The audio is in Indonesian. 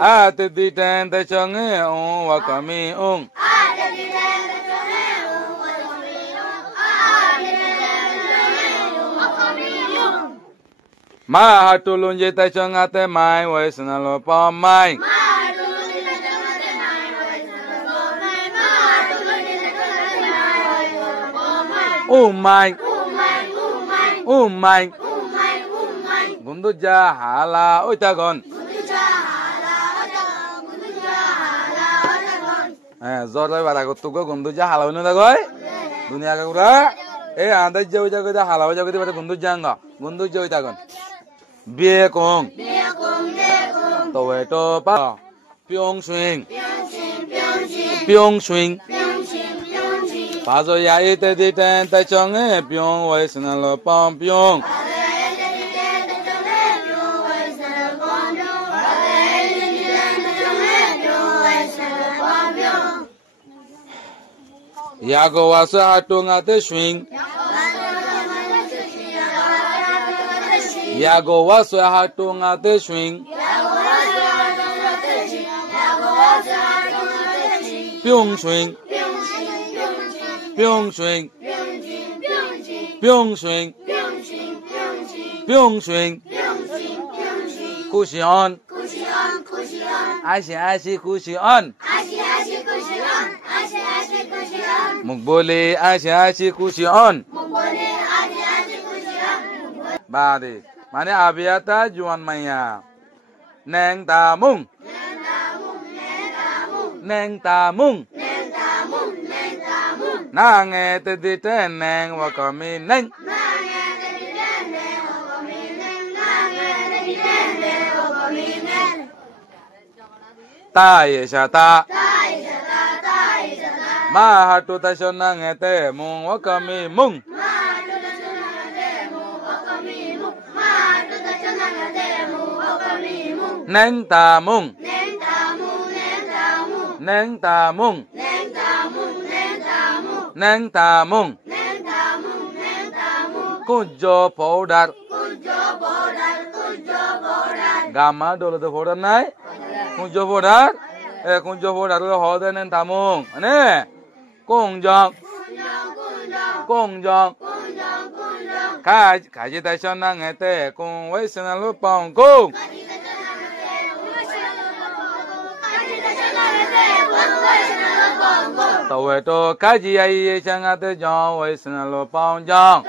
a te di ten te chong e ong wa kami ong ma ha tu lun je te chong a te mai wai sna lo pa mai mai gundu ja hala oi ta gon zor dai bara ko tu go gundu ja hala no da goi dunia ka ura andai je oi ja go da hala oi ja go di gundu janga gundu je oi ta gon bie kong to we to pa pyong swing pa zo ya e te di ten ta chong e pyong wai sna lo pam pyong ya go wa sa hatung ate swing ya go wa sa hatung ate swing pyong swing cushion ashi cushion Mugbole ashi cushion ba đi mane abiata juan maya neng ta mung na nghe te di ten neng wa kami neng ta ye sha ta ma ha tu ta shon na nghe te mung wa kami mung neng ta mung kujo powder gamma dolo de powder nai kujo powder lo ho de nen tamung ane kongjong ka ji ta shon na nge te kong wai sna lo pong kong to we to ka ji ai chang a te jong wai sna lo pong jong